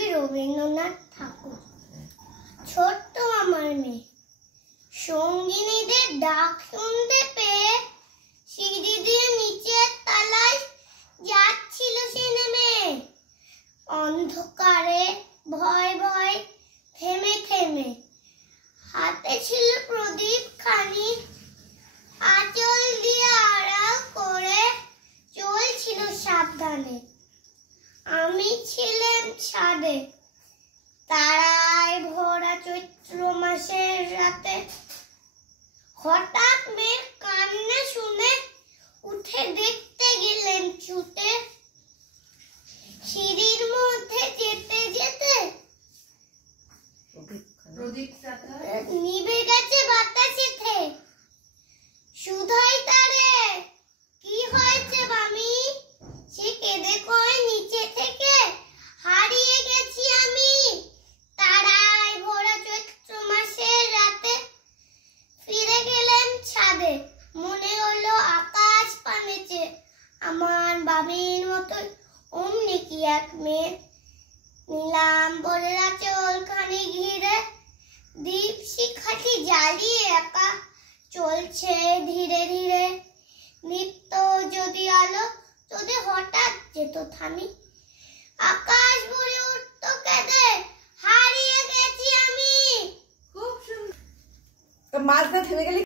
কবি রবীন্দ্রনাথ ঠাকুর। ছোট্ট আমার মেয়ে সঙ্গিনীদের ডাক শুনতে পেয়ে সিঁড়ি দিয়ে নিচের তলায় যাচ্ছিল সে নেমে। অন্ধকারে ভয় ভয় থেমে থেমে হাতে ছিল প্রদীপ খানি, আঁচল দিয়ে আড়াল করে চলছিল সাবধানে। আমি ছিলাম ছাদে তারায় ভরা চৈত্র মাসের রাতে। হঠাৎ মেয়ের কান্না শুনে উঠে দেখতে গেলেন ছুটে। সিঁড়ির মধ্যে যেতে যেতে নিভে গেছে বাতাসেতে। সুধাই তারে কি হয়েছে বামি, সে কেঁদে কয় নিচে থেকে হারিয়ে গেছি আমি তারায় ভরা চৈত্র মাসের রাতে। ফিরে গেলেন ছাদে, মনে হলো আকাশ পানেছে আমার বাবির মতন অমনি কি এক মেয়ে। নিলাম বলে আঁচল খানি ঘিরে, দীপ শিখাটি জ্বালিয়ে একা চলছে ধীরে ধীরে। নিত্য যদি আলো যদি হঠাৎ যেত থামি, আকাশ ভরে উঠত কেঁদে হারিয়ে গেছি আমি। খুব সুন্দর। তো মাঝখানে থেমে গেলে